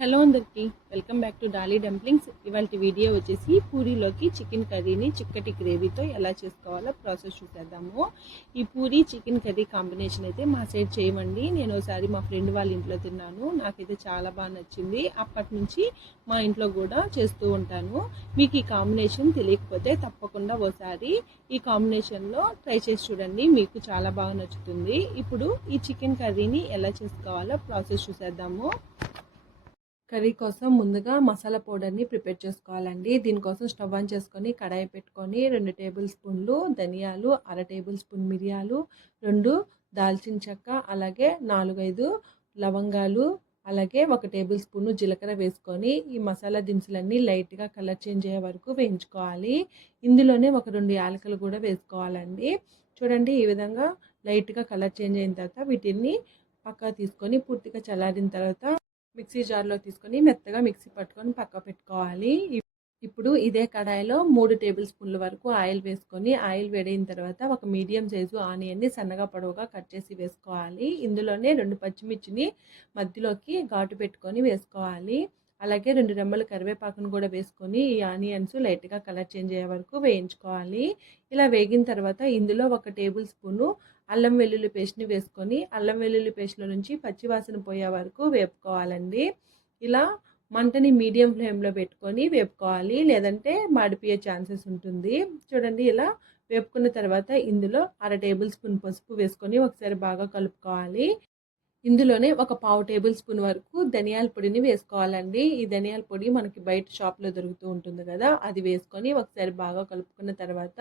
Hello అందరికీ welcome back to Dolly dumplings. ఇవాళ video వచ్చేసి పూరీలోకి చికెన్ కర్రీని చిక్కటి గ్రేవీతో ఎలా చేసుకోవాలో ప్రాసెస్ చూసేద్దాము. ఈ పూరీ చికెన్ కర్రీ కాంబినేషన్ అయితే మా సైడ్ చేయమండి. నేను ఒకసారి మా ఫ్రెండ్ వాళ్ళ ఇంట్లో తిన్నాను. నాకైతే చాలా బాగా నచ్చింది. అప్పటి నుంచి మా ఇంట్లో కూడా చేస్తూ ఉంటాను. మీకు ఈ కాంబినేషన్ తెలియకపోతే తప్పకుండా ఒకసారి ఈ కాంబినేషన్లో ట్రై చేసి చూడండి. మీకు చాలా బాగా నచ్చుతుంది. ఇప్పుడు ఈ చికెన్ కర్రీని ఎలా చేసుకోవాలో ప్రాసెస్ చూసేద్దాము. కర్రీ కోసం ముందుగా మసాలా పౌడర్ని ప్రిపేర్ చేసుకోవాలండి. దీనికోసం స్టవ్ ఆన్ చేసుకొని కడాయి పెట్టుకొని రెండు టేబుల్ స్పూన్లు ధనియాలు అర టేబుల్ స్పూన్ మిరియాలు రెండు దాల్చిన చెక్క అలాగే నాలుగైదు లవంగాలు అలాగే ఒక టేబుల్ స్పూన్ జీలకర్ర వేసుకొని ఈ మసాలా దినుసులన్నీ లైట్గా కలర్ చేంజ్ అయ్యే వరకు వేయించుకోవాలి. ఇందులోనే ఒక రెండు యాలకలు కూడా వేసుకోవాలండి. చూడండి ఈ విధంగా లైట్గా కలర్ చేంజ్ అయిన తర్వాత వీటిని పక్కా తీసుకొని పూర్తిగా చల్లారిన తర్వాత మిక్సీ జార్లో తీసుకొని మెత్తగా మిక్సీ పట్టుకొని పక్క పెట్టుకోవాలి. ఇప్పుడు ఇదే కడాయిలో మూడు టేబుల్ స్పూన్ల వరకు ఆయిల్ వేసుకొని ఆయిల్ వేడైన తర్వాత ఒక మీడియం సైజు ఆనియన్ని సన్నగా పొడవుగా కట్ చేసి వేసుకోవాలి. ఇందులోనే రెండు పచ్చిమిర్చిని మధ్యలోకి ఘాటు పెట్టుకొని వేసుకోవాలి. అలాగే రెండు రెమ్మల కరివేపాకును కూడా వేసుకొని ఈ ఆనియన్స్ లైట్గా కలర్ చేంజ్ అయ్యే వరకు వేయించుకోవాలి. ఇలా వేగిన తర్వాత ఇందులో ఒక టేబుల్ స్పూను అల్లం వెల్లుల్లి పేస్ట్ని వేసుకొని అల్లం వెల్లుల్లి పేస్ట్లో నుంచి పచ్చివాసన పోయే వరకు వేపుకోవాలండి. ఇలా మంటని మీడియం ఫ్లేమ్లో పెట్టుకొని వేపుకోవాలి. లేదంటే మాడిపోయే ఛాన్సెస్ ఉంటుంది. చూడండి ఇలా వేపుకున్న తర్వాత ఇందులో అర టేబుల్ స్పూన్ పసుపు వేసుకొని ఒకసారి బాగా కలుపుకోవాలి. ఇందులోనే ఒక పావు టేబుల్ స్పూన్ వరకు ధనియాల పొడిని వేసుకోవాలండి. ఈ ధనియాల పొడి మనకి బయట షాప్లో దొరుకుతూ ఉంటుంది కదా అది వేసుకొని ఒకసారి బాగా కలుపుకున్న తర్వాత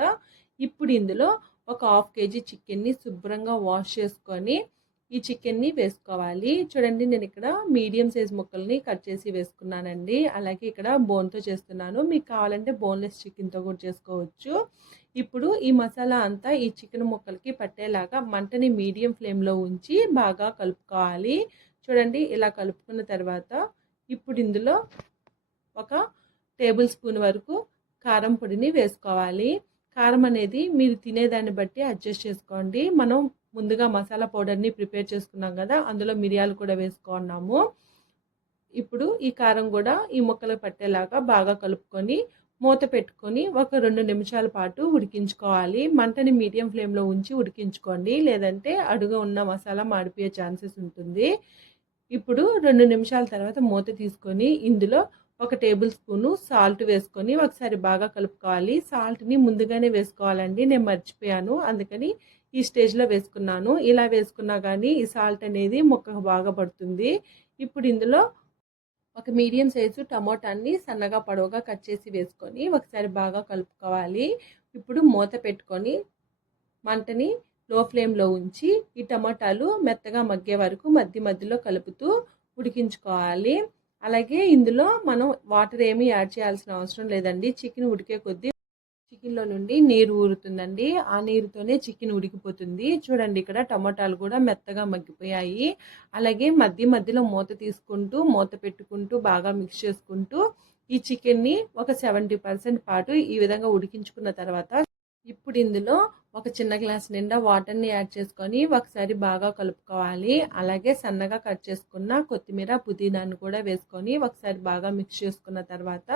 ఇప్పుడు ఇందులో ఒక హాఫ్ కేజీ చికెన్ని శుభ్రంగా వాష్ చేసుకొని ఈ చికెన్ని వేసుకోవాలి. చూడండి నేను ఇక్కడ మీడియం సైజ్ ముక్కల్ని కట్ చేసి వేసుకున్నానండి. అలాగే ఇక్కడ బోన్తో చేస్తున్నాను. మీకు కావాలంటే బోన్లెస్ చికెన్తో కూడా చేసుకోవచ్చు. ఇప్పుడు ఈ మసాలా అంతా ఈ చికెన్ ముక్కలకి పట్టేలాగా మంటని మీడియం ఫ్లేమ్లో ఉంచి బాగా కలుపుకోవాలి. చూడండి ఇలా కలుపుకున్న తర్వాత ఇప్పుడు ఇందులో ఒక టేబుల్ స్పూన్ వరకు కారం పొడిని వేసుకోవాలి. కారం అనేది మీరు తినేదాన్ని బట్టి అడ్జస్ట్ చేసుకోండి. మనం ముందుగా మసాలా పౌడర్ని ప్రిపేర్ చేసుకున్నాం కదా అందులో మిరియాలు కూడా వేసుకున్నాము. ఇప్పుడు ఈ కారం కూడా ఈ ముక్కలు పట్టేలాగా బాగా కలుపుకొని మూత పెట్టుకొని ఒక రెండు నిమిషాల పాటు ఉడికించుకోవాలి. మంటని మీడియం ఫ్లేమ్లో ఉంచి ఉడికించుకోండి లేదంటే అడుగు ఉన్న మసాలా మాడిపోయే ఛాన్సెస్ ఉంటుంది. ఇప్పుడు రెండు నిమిషాల తర్వాత మూత తీసుకొని ఇందులో ఒక టేబుల్ స్పూను సాల్ట్ వేసుకొని ఒకసారి బాగా కలుపుకోవాలి. సాల్ట్ని ముందుగానే వేసుకోవాలండి నేను మర్చిపోయాను అందుకని ఈ స్టేజ్లో వేసుకున్నాను. ఇలా వేసుకున్నా కానీ ఈ సాల్ట్ అనేది మొక్కకు బాగా పడుతుంది. ఇప్పుడు ఇందులో ఒక మీడియం సైజు టమోటాన్ని సన్నగా పొడవుగా కట్ చేసి వేసుకొని ఒకసారి బాగా కలుపుకోవాలి. ఇప్పుడు మూత పెట్టుకొని మంటని లో ఫ్లేమ్లో ఉంచి ఈ టమాటాలు మెత్తగా మగ్గే వరకు మధ్య మధ్యలో కలుపుతూ ఉడికించుకోవాలి. అలాగే ఇందులో మనం వాటర్ ఏమీ యాడ్ చేయాల్సిన అవసరం లేదండి. చికెన్ ఉడికే కొద్దీ చికెన్లో నుండి నీరు ఊరుతుందండి. ఆ నీరుతోనే చికెన్ ఉడికిపోతుంది. చూడండి ఇక్కడ టమాటాలు కూడా మెత్తగా మగ్గిపోయాయి. అలాగే మధ్య మధ్యలో మూత తీసుకుంటూ మూత పెట్టుకుంటూ బాగా మిక్స్ చేసుకుంటూ ఈ చికెన్ని ఒక సెవెంటీ పర్సెంట్ పాటు ఈ విధంగా ఉడికించుకున్న తర్వాత ఇప్పుడు ఇందులో ఒక చిన్న గ్లాస్ నిండా వాటర్ని యాడ్ చేసుకొని ఒకసారి బాగా కలుపుకోవాలి. అలాగే సన్నగా కట్ చేసుకున్న కొత్తిమీర పుదీనాను కూడా వేసుకొని ఒకసారి బాగా మిక్స్ చేసుకున్న తర్వాత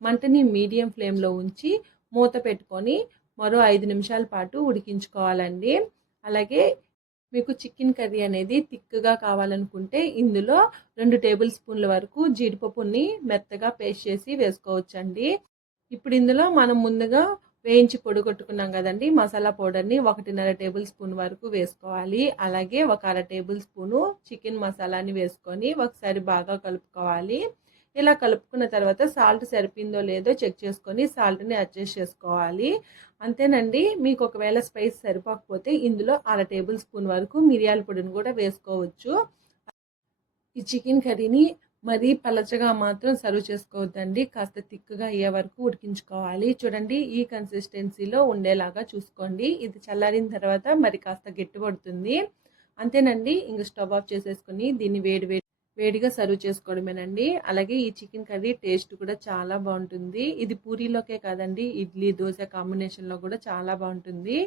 మంటని మీడియం ఫ్లేమ్లో ఉంచి మూత పెట్టుకొని మరో ఐదు నిమిషాల పాటు ఉడికించుకోవాలండి. అలాగే మీకు చికెన్ కర్రీ అనేది థిక్గా కావాలనుకుంటే ఇందులో రెండు టేబుల్ స్పూన్ల వరకు జీడిపప్పుని మెత్తగా పేస్ట్ చేసి వేసుకోవచ్చండి. ఇప్పుడు ఇందులో మనం ముందుగా వేయించి పొడిగొట్టుకున్నాం కదండి మసాలా పౌడర్ని ఒకటిన్నర టేబుల్ స్పూన్ వరకు వేసుకోవాలి. అలాగే ఒక అర టేబుల్ స్పూను చికెన్ మసాలాని వేసుకొని ఒకసారి బాగా కలుపుకోవాలి. ఇలా కలుపుకున్న తర్వాత సాల్ట్ సరిపోయిందో లేదో చెక్ చేసుకొని సాల్ట్ని అడ్జస్ట్ చేసుకోవాలి. అంతేనండి మీకు ఒకవేళ స్పైస్ సరిపోకపోతే ఇందులో అర టేబుల్ స్పూన్ వరకు మిరియాల పొడిని కూడా వేసుకోవచ్చు. ఈ చికెన్ కర్రీని మరీ పలచగా మాత్రం సర్వ్ చేసుకోవద్దండి. కాస్త థిక్గా అయ్యే వరకు ఉడికించుకోవాలి. చూడండి ఈ కన్సిస్టెన్సీలో ఉండేలాగా చూసుకోండి. ఇది చల్లారిన తర్వాత మరి కాస్త గట్టిపడుతుంది అంతేనండి ఇంక స్టవ్ ఆఫ్ చేసేసుకుని దీన్ని వేడి వేడి వేడిగా సర్వ్ చేసుకోవడమేనండి. అలాగే ఈ చికెన్ కర్రీ టేస్ట్ కూడా చాలా బాగుంటుంది. ఇది పూరీలోకే కాదండి ఇడ్లీ దోశ కాంబినేషన్లో కూడా చాలా బాగుంటుంది.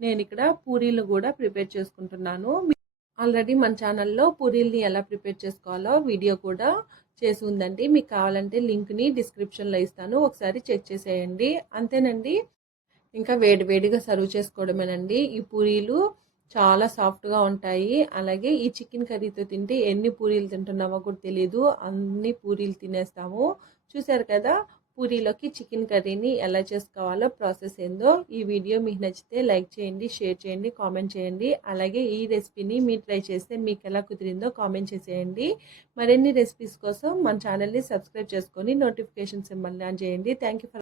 నేను ఇక్కడ పూరీలు కూడా ప్రిపేర్ చేసుకుంటున్నాను. ఆల్రెడీ మన ఛానల్లో పూరీల్ని ఎలా ప్రిపేర్ చేసుకోవాలో వీడియో కూడా చేసి ఉందండి. మీకు కావాలంటే లింక్ని డిస్క్రిప్షన్లో ఇస్తాను. ఒకసారి చెక్ చేసేయండి. అంతేనండి. ఇంకా వేడి వేడిగా సర్వ్ చేసుకోవడమేనండి. ఈ పూరీలు చాలా సాఫ్ట్గా ఉంటాయి. అలాగే ఈ చికెన్ కర్రీతో తింటే ఎన్ని పూరీలు తింటున్నామో కూడా తెలియదు అన్ని పూరీలు తినేస్తాము. చూసారు కదా? పూరీలోకి చికెన్ కర్రీని ఎలా చేసుకోవాలో ప్రాసెస్ ఏందో ఈ వీడియో మీకు నచ్చితే లైక్ చేయండి షేర్ చేయండి కామెంట్ చేయండి. అలాగే ఈ రెసిపీని మీరు ట్రై చేస్తే మీకు ఎలా కుదిరిందో కామెంట్ చేసేయండి. మరిన్ని రెసిపీస్ కోసం మన ఛానల్ని సబ్స్క్రైబ్ చేసుకొని నోటిఫికేషన్ సింబల్ ఆన్ చేయండి. Thank you for